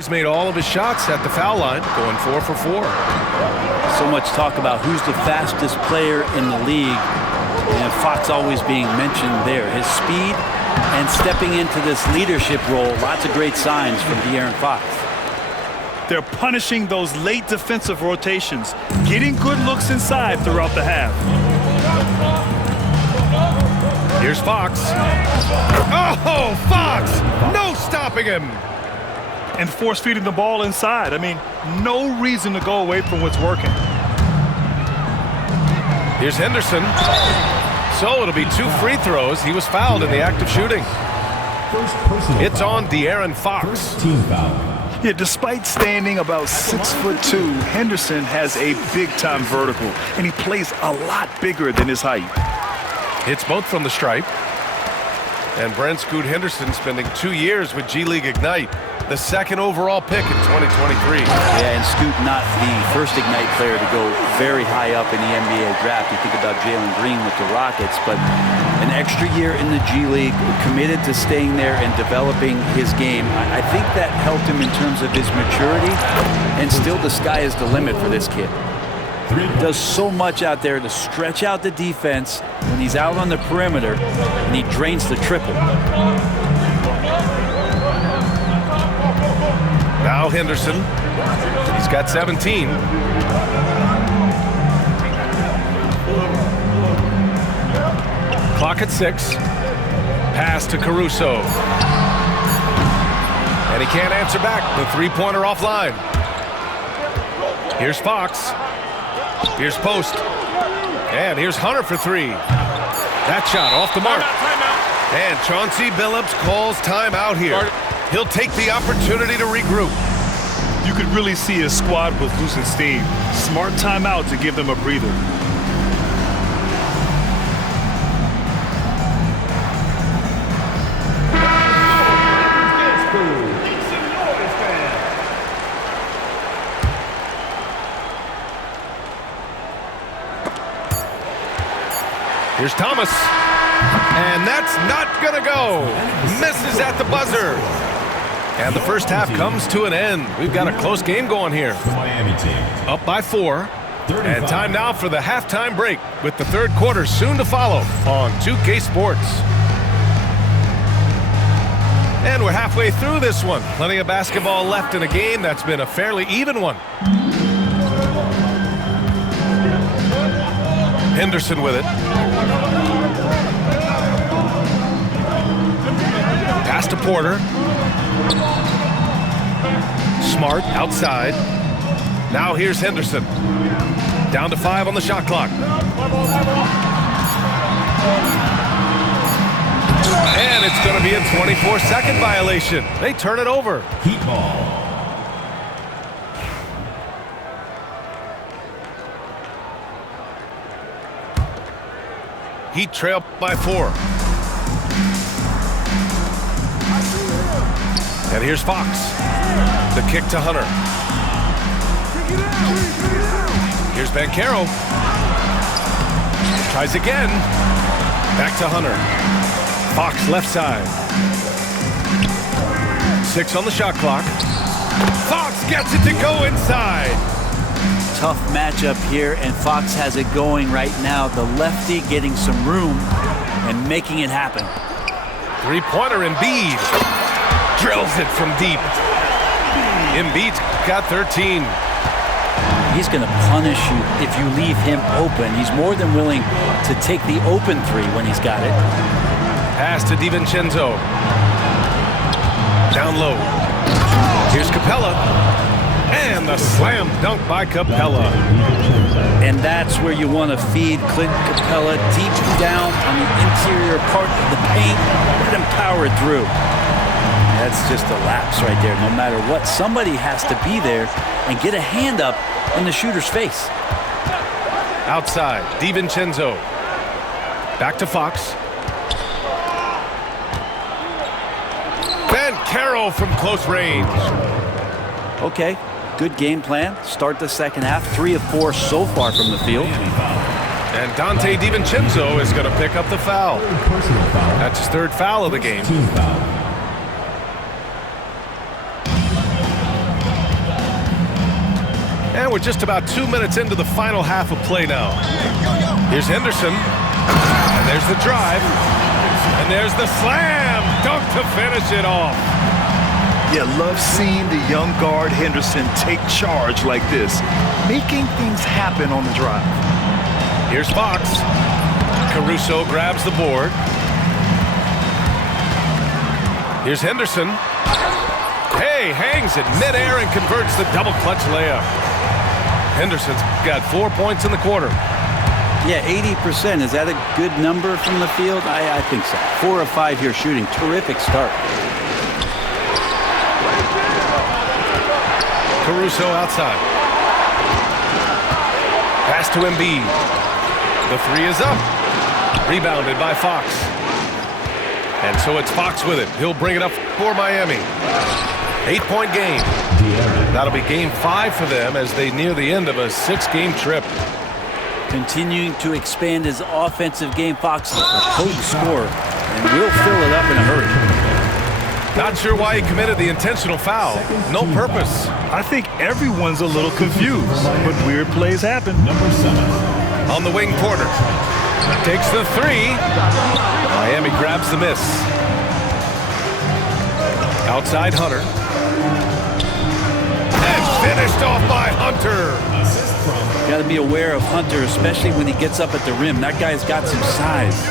He's made all of his shots at the foul line, going 4 for 4. So much talk about who's the fastest player in the league, and Fox always being mentioned there. His speed and stepping into this leadership role, lots of great signs from De'Aaron Fox. They're punishing those late defensive rotations, getting good looks inside throughout the half. Here's Fox. Oh, Fox! No stopping him! And force-feeding the ball inside. I mean, no reason to go away from what's working. Here's Henderson. So it'll be 2 free throws. He was fouled in the act of shooting. It's on De'Aaron Fox. Team foul. Yeah, despite standing about 6'2", Henderson has a big-time vertical, and he plays a lot bigger than his height. Hits both from the stripe. And Brent Scoot Henderson spending 2 years with G League Ignite, the 2nd overall pick in 2023. Yeah, and Scoot not the first Ignite player to go very high up in the NBA draft. You think about Jalen Green with the Rockets, but an extra year in the G League, committed to staying there and developing his game. I think that helped him in terms of his maturity, and still the sky is the limit for this kid. He does so much out there to stretch out the defense when he's out on the perimeter, and he drains the triple. Now Henderson. He's got 17. Clock at 6. Pass to Caruso. And he can't answer back. The three-pointer offline. Here's Fox. Here's Post. And here's Hunter for 3. That shot off the mark. And Chauncey Billups calls timeout here. He'll take the opportunity to regroup. You could really see his squad was losing steam. Smart timeout to give them a breather. Here's Thomas. And that's not gonna go. Misses at the buzzer. And the first half comes to an end. We've got a close game going here. Miami team. Up by 4. And time now for the halftime break, with the third quarter soon to follow on 2K Sports. And we're halfway through this one. Plenty of basketball left in a game that's been a fairly even one. Henderson with it. Pass to Porter. Smart outside. Now here's Henderson. Down to 5 on the shot clock. And it's going to be a 24-second violation. They turn it over. Heat ball. Heat trail by 4. And here's Fox. The kick to Hunter. Here's Banchero. Tries again. Back to Hunter. Fox left side. 6 on the shot clock. Fox gets it to go inside. Tough matchup here, and Fox has it going right now. The lefty getting some room and making it happen. Three-pointer Embiid. Drills it from deep. Embiid's got 13. He's going to punish you if you leave him open. He's more than willing to take the open 3 when he's got it. Pass to DiVincenzo. Down low. Here's Capella. And the slam dunk by Capella. And that's where you want to feed Clint Capella, deep down on the interior part of the paint. Let him power it through. That's just a lapse right there. No matter what, somebody has to be there and get a hand up in the shooter's face. Outside, DiVincenzo. Back to Fox. Banchero from close range. Okay, good game plan. Start the second half. 3 of 4 so far from the field. And Dante DiVincenzo is going to pick up the foul. That's his 3rd foul of the game. Team foul. And we're just about 2 minutes into the final half of play now. Here's Henderson. And there's the drive. And there's the slam dunk to finish it off. Yeah, love seeing the young guard Henderson take charge like this, making things happen on the drive. Here's Fox. Caruso grabs the board. Here's Henderson. Hey, hangs it midair and converts the double clutch layup. Henderson's got 4 points in the quarter. Yeah, 80%. Is that a good number from the field? I think so. 4 of 5 here shooting. Terrific start. Caruso outside. Pass to Embiid. The three is up. Rebounded by Fox. And so it's Fox with it. He'll bring it up for Miami. 8-point game. That'll be game 5 for them as they near the end of a 6-game trip. Continuing to expand his offensive game, Fox, a potent scorer, and will fill it up in a hurry. Not sure why he committed the intentional foul. No purpose. I think everyone's a little confused, but weird plays happen. On the wing, Porter takes the three. Miami grabs the miss. Outside Hunter. And finished off by Hunter. Got to be aware of Hunter, especially when he gets up at the rim. That guy's got some size.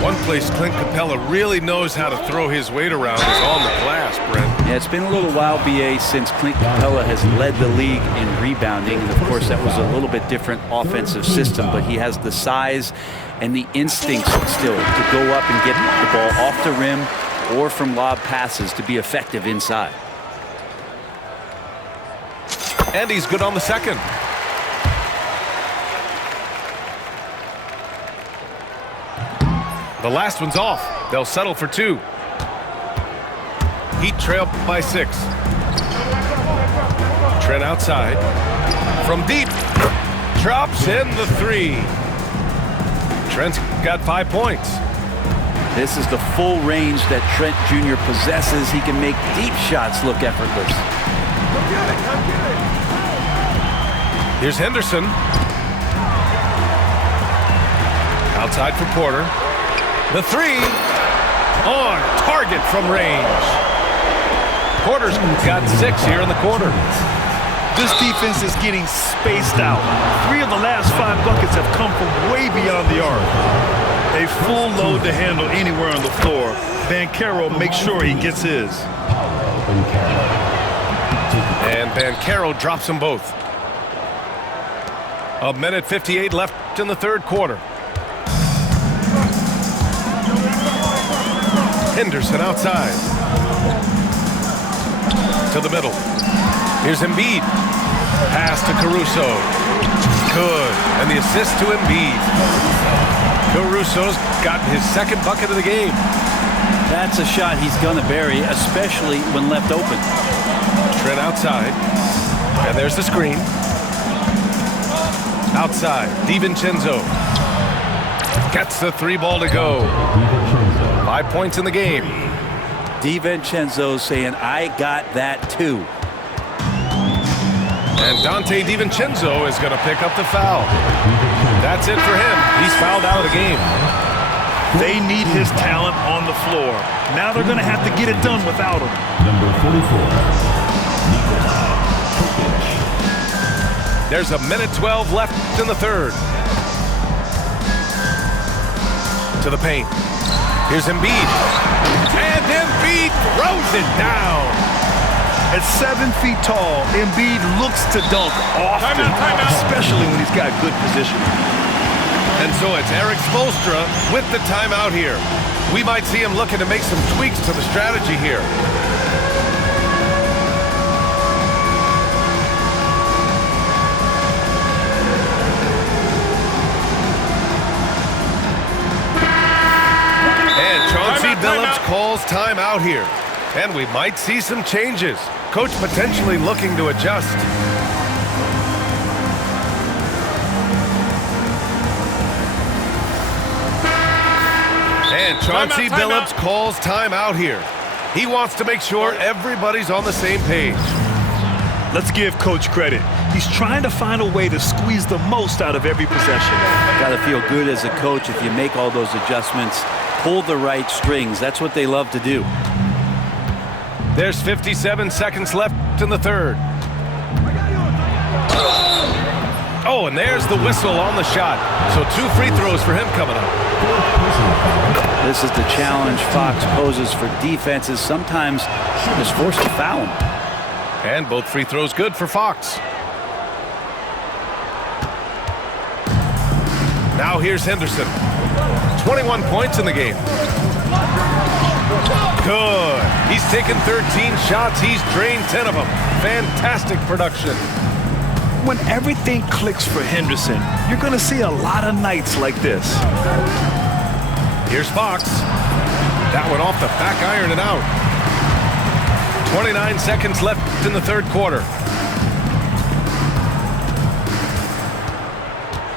One place Clint Capella really knows how to throw his weight around is on the glass, Brent. Yeah, it's been a little while, BA, since Clint Capella has led the league in rebounding. And, of course, that was a little bit different offensive system. But he has the size and the instincts still to go up and get the ball off the rim or from lob passes to be effective inside. And he's good on the second. The last one's off. They'll settle for 2. Heat trail by 6. Trent outside. From deep. Drops in the 3. Trent's got 5 points. This is the full range that Trent Jr. possesses. He can make deep shots look effortless. Here's Henderson. Outside for Porter. The 3 on target from range. Porter's got 6 here in the quarter. This defense is getting spaced out. 3 of the last 5 buckets have come from way beyond the arc. A full load to handle anywhere on the floor. Banchero makes sure he gets his. And Banchero drops them both. 1:58 left in the third quarter. Henderson outside. To the middle. Here's Embiid. Pass to Caruso. Good. And the assist to Embiid. Caruso's got his second bucket of the game. That's a shot he's going to bury, especially when left open. Trent outside. And there's the screen. Outside. DiVincenzo. Gets the 3 ball to go. 5 points in the game. DiVincenzo saying, I got that too. And Dante DiVincenzo is going to pick up the foul. That's it for him. He's fouled out of the game. They need his talent on the floor. Now they're going to have to get it done without him. Number 44. There's 1:12 left in the third. To the paint. Here's Embiid. And Embiid throws it down. At 7 feet tall, Embiid looks to dunk often, especially when he's got good position. And so it's Eric Spoelstra with the timeout here. We might see him looking to make some tweaks to the strategy here. And Chauncey Billups calls timeout here. And we might see some changes. Coach potentially looking to adjust. And Chauncey Billups calls timeout here. He wants to make sure everybody's on the same page. Let's give Coach credit. He's trying to find a way to squeeze the most out of every possession. Got to feel good as a coach if you make all those adjustments, pull the right strings. That's what they love to do. There's 57 seconds left in the third. Oh, and there's the whistle on the shot. So 2 free throws for him coming up. This is the challenge Fox poses for defenses. Sometimes is forced to foul him. And both free throws good for Fox. Now here's Henderson. 21 points in the game. Good. He's taken 13 shots. He's drained 10 of them. Fantastic production. When everything clicks for Henderson, you're going to see a lot of nights like this. Here's Fox. That one off the back iron and out. 29 seconds left in the third quarter.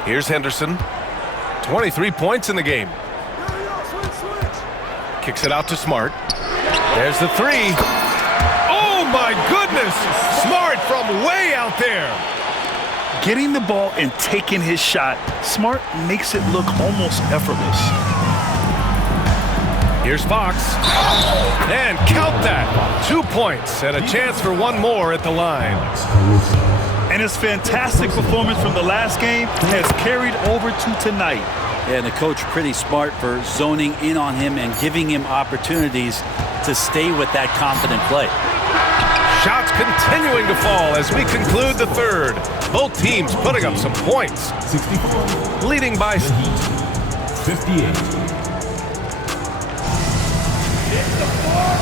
Here's Henderson. 23 points in the game. Kicks it out to Smart. There's the three. Oh my goodness! Smart from way out there. Getting the ball and taking his shot, Smart makes it look almost effortless. Here's Fox. And count that. 2 points and a chance for one more at the line. And his fantastic performance from the last game has carried over to tonight. And the coach pretty smart for zoning in on him and giving him opportunities to stay with that confident play. Shots continuing to fall as we conclude the third. Both teams putting up some points. 64. Leading by 58.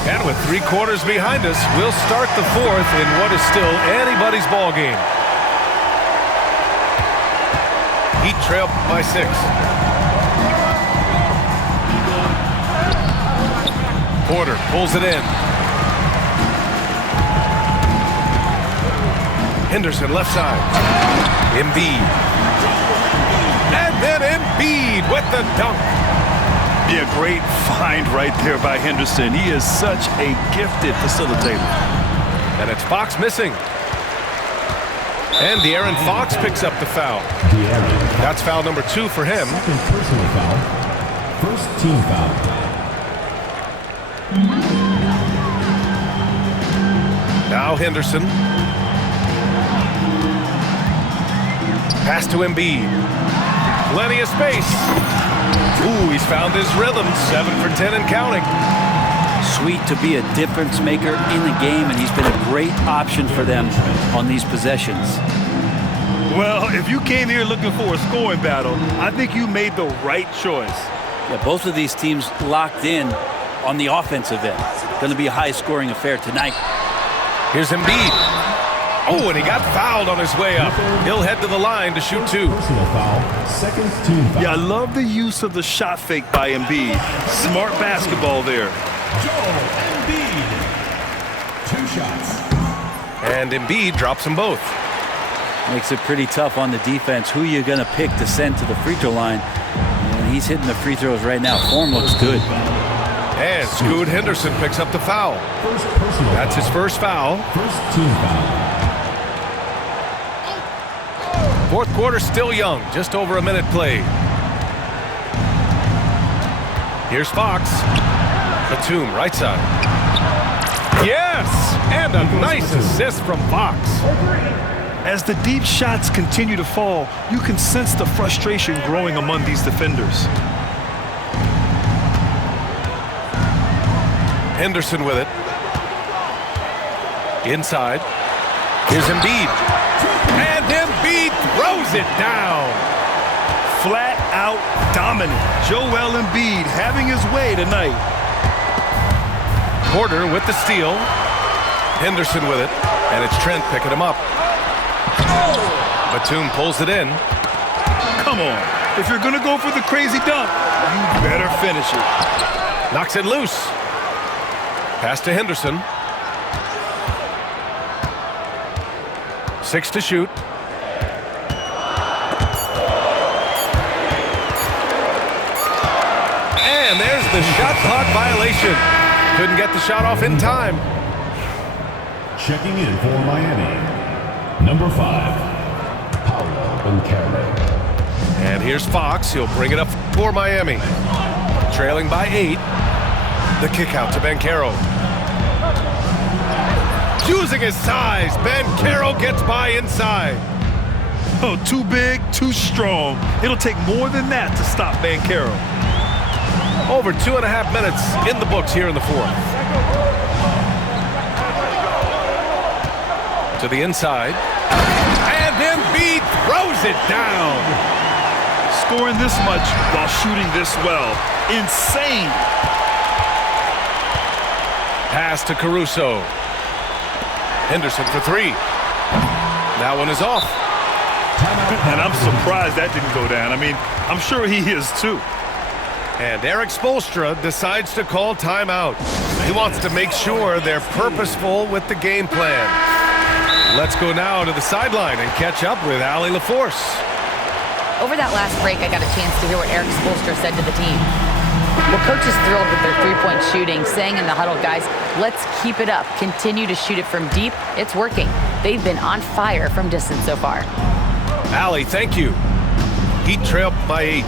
And with 3 quarters behind us, we'll start the fourth in what is still anybody's ball game. Heat trail by 6. Porter pulls it in. Henderson left side. Embiid. And then Embiid with the dunk. Yeah, great find right there by Henderson. He is such a gifted facilitator. And it's Fox missing. And De'Aaron Fox picks up the foul. That's foul number 2 for him. Second personal foul. First team foul. Now Henderson. Pass to Embiid. Plenty of space. Ooh, he's found his rhythm. 7 for 10 and counting. Sweet to be a difference maker in the game, and he's been a great option for them on these possessions. Well, if you came here looking for a scoring battle, I think you made the right choice. Yeah, both of these teams locked in on the offensive end. Going to be a high-scoring affair tonight. Here's Embiid. Oh, and he got fouled on his way up. He'll head to the line to shoot 2. Personal foul. Second team foul. Yeah, I love the use of the shot fake by Embiid. Smart basketball there. Joel Embiid. 2 shots. And Embiid drops them both. Makes it pretty tough on the defense. Who you're going to pick to send to the free throw line. And he's hitting the free throws right now. Form looks good. And Scoot Henderson picks up the foul. First personal That's his first foul. First team foul. Fourth quarter still young. Just over a minute played. Here's Fox. Batum, right side. Yes! And a nice assist from Fox. As the deep shots continue to fall, you can sense the frustration growing among these defenders. Henderson with it. Inside. Here's Embiid. And Embiid throws it down. Flat out dominant. Joel Embiid having his way tonight. Porter with the steal. Henderson with it. And it's Trent picking him up. Batum pulls it in. Come on. If you're going to go for the crazy dunk, you better finish it. Knocks it loose. Pass to Henderson. 6 to shoot. And there's the shot clock violation. Couldn't get the shot off in time. Checking in for Miami, Number 5, Paulo Banchero. And here's Fox. He'll bring it up for Miami. Trailing by 8. The kick out to Banchero. Using his size, Banchero gets by inside. Oh, too big, too strong. It'll take more than that to stop Banchero. Over 2.5 minutes in the books here in the fourth. To the inside. And Embiid throws it down. Scoring this much while shooting this well. Insane. Pass to Caruso. Henderson for 3. That one is off. And I'm surprised that didn't go down. I mean, I'm sure he is too. And Eric Spoelstra decides to call timeout. He wants to make sure they're purposeful with the game plan. Let's go now to the sideline and catch up with Allie LaForce. Over that last break, I got a chance to hear what Eric Spoelstra said to the team. Well, coach is thrilled with their three-point shooting, saying in the huddle, guys, let's keep it up. Continue to shoot it from deep. It's working. They've been on fire from distance so far. Allie, thank you. Heat trailed by 8.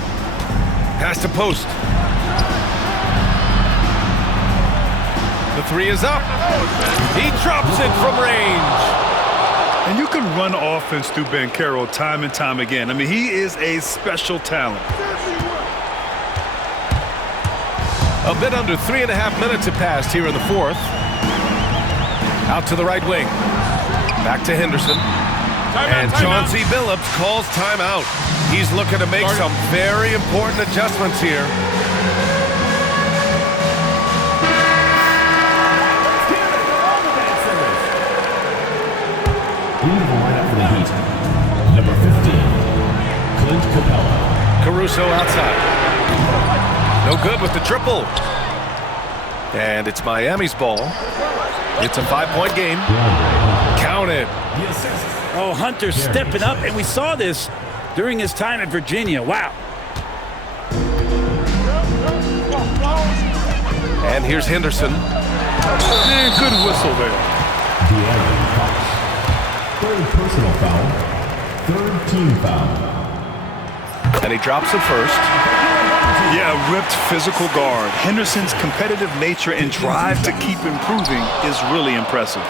Pass to post. The 3 is up. He drops it from range. And you can run offense through Banchero time and time again. I mean, he is a special talent. A bit under 3.5 minutes have passed here in the fourth. Out to the right wing. Back to Henderson. And Chauncey Billups calls timeout. He's looking to make some very important adjustments here. Into the lineup for the Heat. Number 15, Clint Capella. Caruso outside. No good with the triple. And it's Miami's ball. It's a 5-point game. Count it. Oh, Hunter stepping up, and we saw this during his time at Virginia. Wow. And here's Henderson. Man, good whistle there. Third personal foul. Third team foul. And he drops it first. Yeah, ripped physical guard. Henderson's competitive nature and drive to keep improving is really impressive.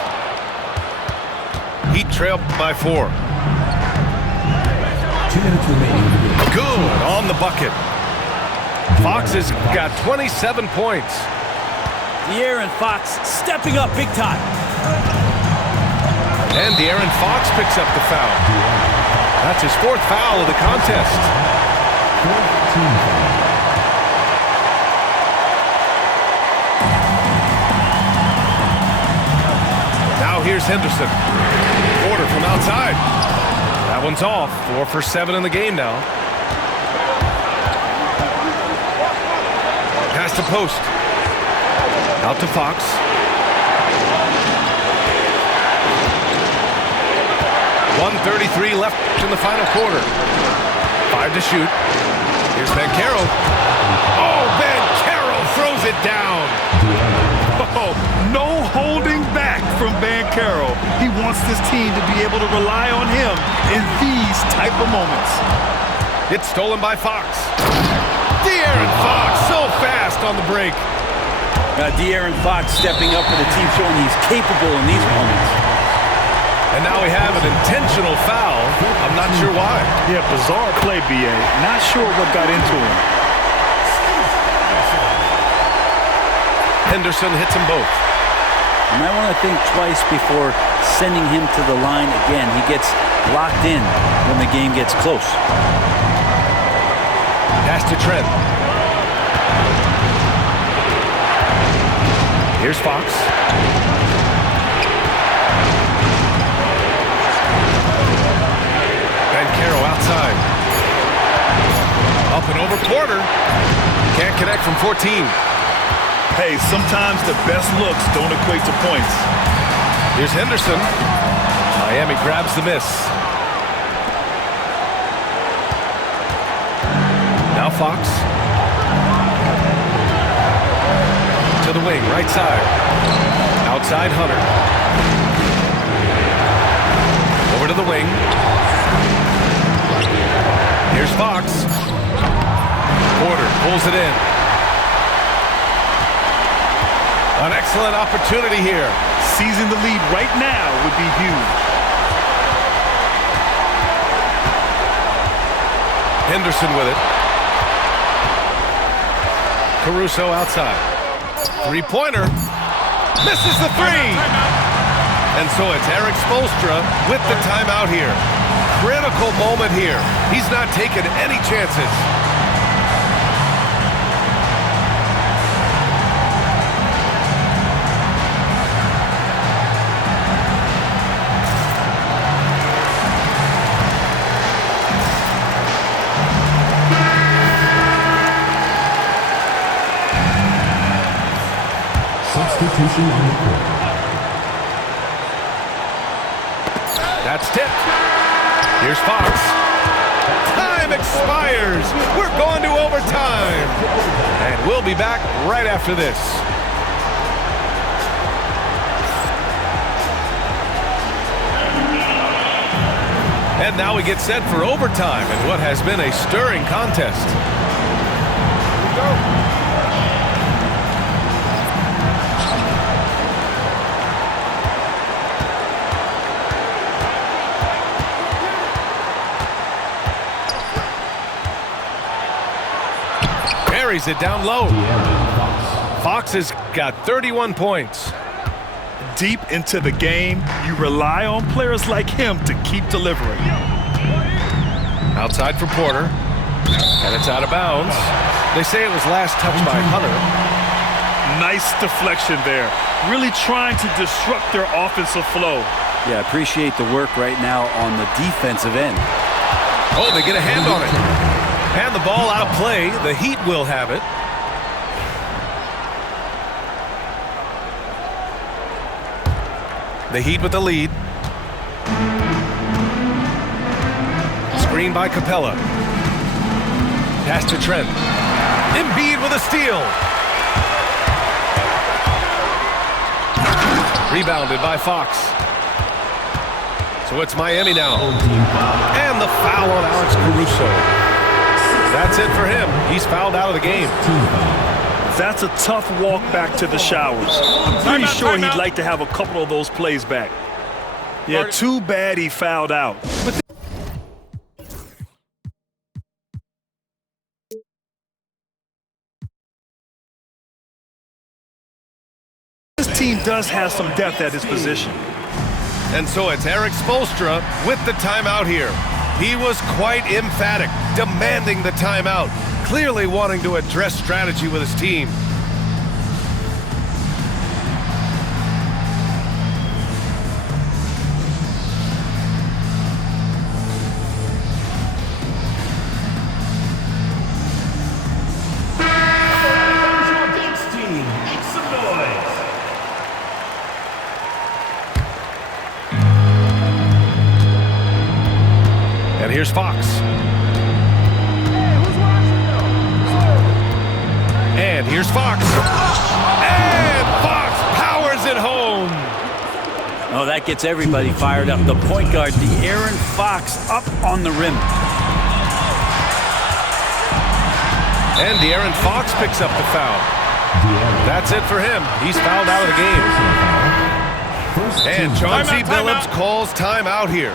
Heat trailed by 4. 2 minutes remaining in the game. Good on the bucket. Fox has got 27 points. De'Aaron Fox stepping up big time. And De'Aaron Fox picks up the foul. That's his 4th foul of the contest. Fourth team foul. Now here's Henderson. Order from outside. That one's off. 4 for 7 in the game now. Pass to post. Out to Fox. .133 left in the final quarter. 5 to shoot. Here's Banchero. Oh, Banchero throws it down. Oh, no holding back from Banchero. He wants this team to be able to rely on him in these type of moments. It's stolen by Fox. De'Aaron Fox so fast on the break. De'Aaron Fox stepping up for the team, showing he's capable in these moments. And now we have an intentional foul. I'm not sure why. Yeah, bizarre play, B.A. Not sure what got into him. Henderson hits them both. You might want to think twice before sending him to the line again. He gets locked in when the game gets close. Pass to Trent. Here's Fox. Banchero outside. Up and over Porter. Can't connect from 14. Hey, sometimes the best looks don't equate to points. Here's Henderson. Miami grabs the miss. Now Fox. To the wing, right side. Outside Hunter. Over to to the wing. Here's Fox. Porter pulls it in. An excellent opportunity here. Seizing the lead right now would be huge. Henderson with it. Caruso outside. Three-pointer. Misses the three. And so it's Eric Spoelstra with the timeout here. Critical moment here. He's not taking any chances. Substitution on the court. That's tipped. Here's Fox. Time expires. We're going to overtime. And we'll be back right after this. And now we get set for overtime in what has been a stirring contest. Here we go. Carries it down low. Fox has got 31 points. Deep into the game, you rely on players like him to keep delivering. Outside for Porter. And it's out of bounds. They say it was last touched by Hunter. Nice deflection there. Really trying to disrupt their offensive flow. Yeah, appreciate the work right now on the defensive end. Oh, they get a hand on it. And the ball out of play. The Heat will have it. The Heat with the lead. Screen by Capella. Pass to Trent. Embiid with a steal. Rebounded by Fox. So it's Miami now. And the foul on Alex Caruso. That's it for him. He's fouled out of the game. That's a tough walk back to the showers. I'm pretty sure he'd like to have a couple of those plays back. Yeah, too bad he fouled out. But this team does have some depth at his position. And so it's Eric Spoelstra with the timeout here. He was quite emphatic, demanding the timeout, clearly wanting to address strategy with his team. And here's Fox. And here's Fox. And Fox powers it home. Oh, that gets everybody fired up. The point guard, De'Aaron Fox, up on the rim. And De'Aaron Fox picks up the foul. That's it for him. He's fouled out of the game. And Chauncey Billups calls timeout here.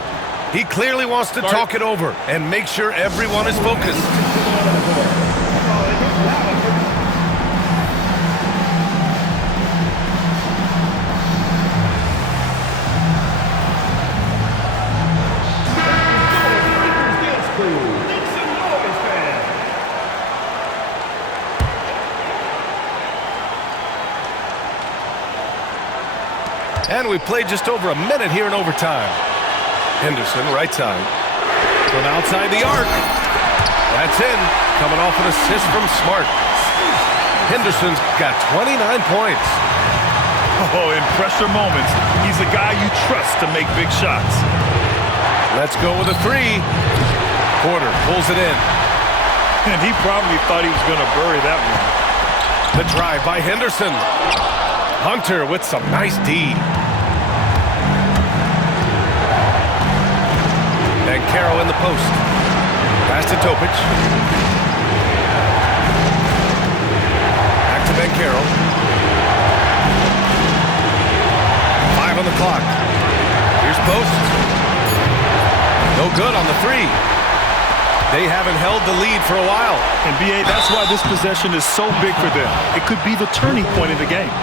He clearly wants to talk it over and make sure everyone is focused. And we played just over a minute here in overtime. Henderson, right side. From outside the arc. That's in. Coming off an assist from Smart. Henderson's got 29 points. Oh, in pressure moments, he's a guy you trust to make big shots. Let's go with a three. Porter pulls it in. And he probably thought he was going to bury that one. The drive by Henderson. Hunter with some nice D. post. Pass to Topic. Back to Bankero. 5 on the clock. Here's post. No good on the 3. They haven't held the lead for a while. And B.A., that's why this possession is so big for them. It could be the turning point in the game.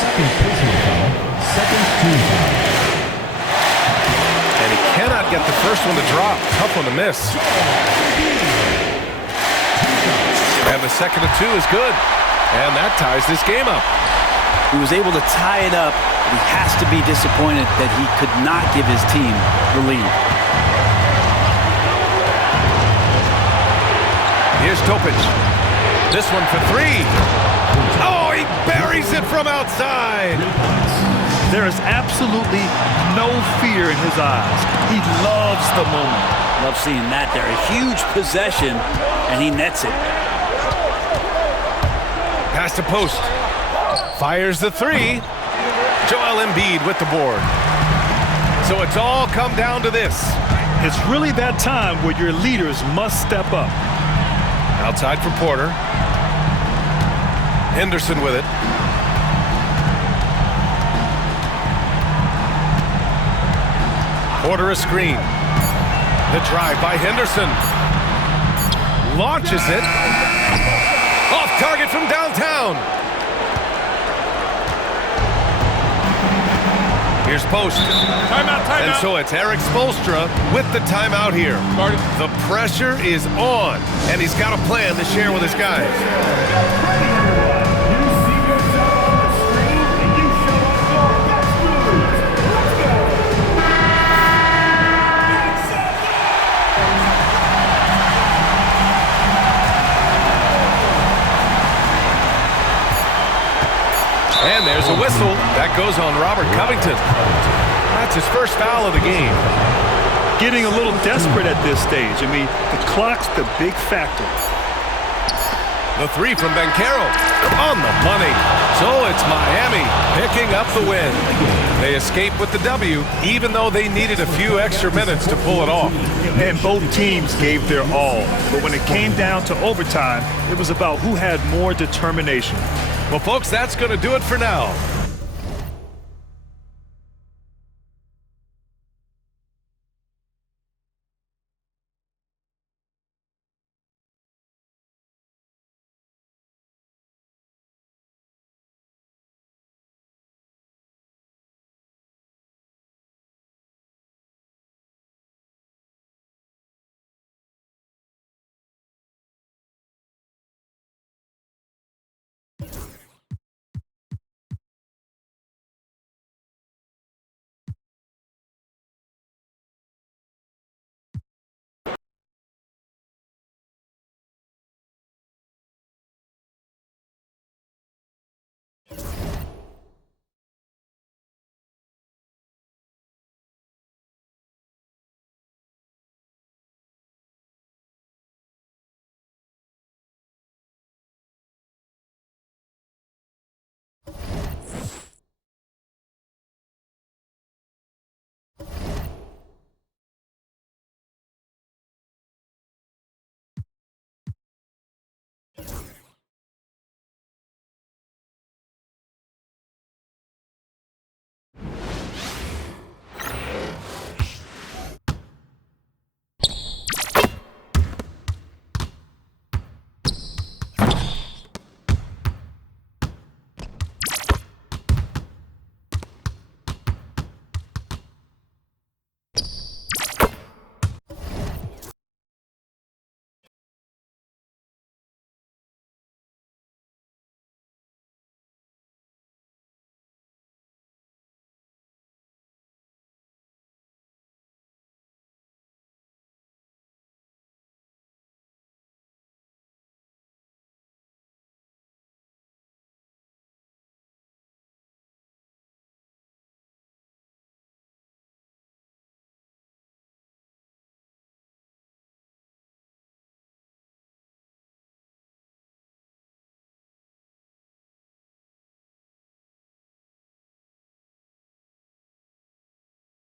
Second personal foul. Second team foul. And he cannot get the first one to drop. Tough one to miss. And the second of 2 is good. And that ties this game up. He was able to tie it up, but he has to be disappointed that he could not give his team the lead. Here's Topic. This one for 3. Oh, he buries it from outside. There is absolutely no fear in his eyes. He loves the moment. Love seeing that there. A huge possession, and he nets it. Pass to post. Fires the 3. Joel Embiid with the board. So it's all come down to this. It's really that time where your leaders must step up. Outside for Porter. Henderson with it. Porter a screen. The drive by Henderson. Launches it. Off target from downtown. Here's post. Timeout. And so it's Eric Spoelstra with the timeout here. The pressure is on, and he's got a plan to share with his guys. And there's a whistle. That goes on Robert Covington. That's his first foul of the game. Getting a little desperate at this stage. I mean, the clock's the big factor. The 3 from Bankero on the money. So it's Miami picking up the win. They escape with the W, even though they needed a few extra minutes to pull it off. And both teams gave their all. But when it came down to overtime, it was about who had more determination. Well, folks, that's going to do it for now.